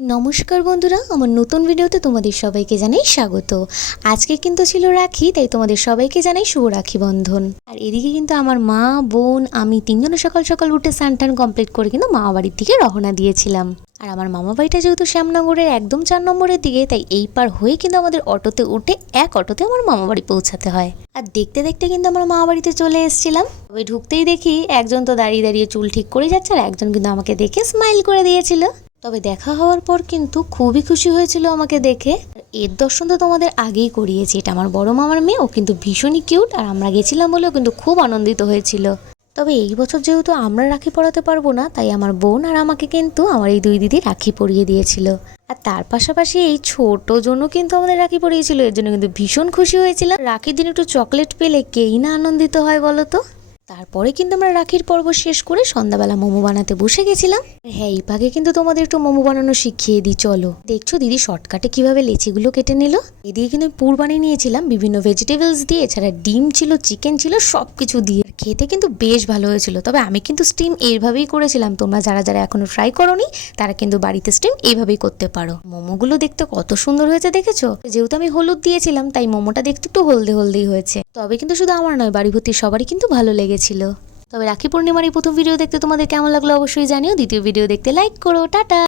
নমস্কার বন্ধুরা, আমার নতুন ভিডিওতে তোমাদের সবাইকে জানাই স্বাগত। আজকে কিন্তু ছিল রাখি, তাই তোমাদের সবাইকে জানাই শুভ রাখি বন্ধন। আর এদিকে কিন্তু আমার মা, বোন, আমি তিনজনে সকাল সকাল উঠে স্নান টান কমপ্লিট করে কিন্তু মামা বাড়ির দিকে রওনা দিয়েছিলাম। আর আমার মামা বাড়িটা যেহেতু শ্যামনগরের একদম 4 নম্বরের দিকে, তাই এই পার হয়ে কিন্তু আমাদের অটোতে উঠে এক অটোতে আমার মামা বাড়ি পৌঁছাতে হয়। আর দেখতে দেখতে কিন্তু আমরা মামা বাড়িতে চলে এসেছিলাম। তবে ঢুকতেই দেখি একজন তো দাঁড়িয়ে দাঁড়িয়ে চুল ঠিক করে যাচ্ছে, আর একজন কিন্তু আমাকে দেখে স্মাইল করে দিয়েছিল। তবে দেখা হওয়ার পর কিন্তু খুবই খুশি হয়েছিল আমাকে দেখে। এর দর্শন তো তোমাদের আগেই করিয়েছি, এটা আমার বড় মামার মেয়ে, ও কিন্তু ভীষণই কিউট। আর আমরা গেছিলাম বলেও কিন্তু খুব আনন্দিত হয়েছিল। তবে এই বছর যেহেতু আমরা রাখি পরাতে পারবো না, তাই আমার বোন আর আমাকে কিন্তু আমার এই দুই দিদি রাখি পরিয়ে দিয়েছিল। আর তার পাশাপাশি এই ছোট জন্য কিন্তু আমাদের রাখি পরিয়েছিল, এর জন্য কিন্তু ভীষণ খুশি হয়েছিলাম। রাখির দিন একটু চকলেট পেলে কেই না আনন্দিত হয় বলো তো। তারপরে কিন্তু আমরা রাখির পর্ব শেষ করে সন্ধ্যাবেলা মোমো বানাতে বসে গেছিলাম। হ্যাঁ, এই ভাগে কিন্তু তোমাদের একটু মোমো বানানো শিখিয়ে দিই চলো। দেখছো দিদি শর্টকাটে কিভাবে লেচিগুলো কেটে নিল। এদিকে কিন্তু পুর বানিয়ে নিয়েছিলাম বিভিন্ন ভেজিটেবলস দিয়ে, এছাড়া ডিম ছিল, চিকেন ছিল, সবকিছু দিয়ে। খেতে কিন্তু বেশ ভালো হয়েছিল। তবে আমি কিন্তু স্টিম এইভাবেই করেছিলাম, তোমরা যারা যারা এখনো ট্রাই করোনি তারা কিন্তু বাড়িতে স্টিম এইভাবেই করতে পারো। মোমোগুলো দেখতে কত সুন্দর হয়েছে দেখেছো। যেহেতু আমি হলুদ দিয়েছিলাম তাই মোমোটা দেখতে একটু হলদে হলদেই হয়েছে। তবে কিন্তু শুধু আমার নয়, বাড়ি ভর্তি সবারই কিন্তু ভালো লেগেছিল। তবে রাখি পূর্ণিমার এই প্রথম ভিডিও দেখতে তোমাদের কেমন লাগলো অবশ্যই জানিও। দ্বিতীয় ভিডিও দেখতে লাইক করো। টাটা।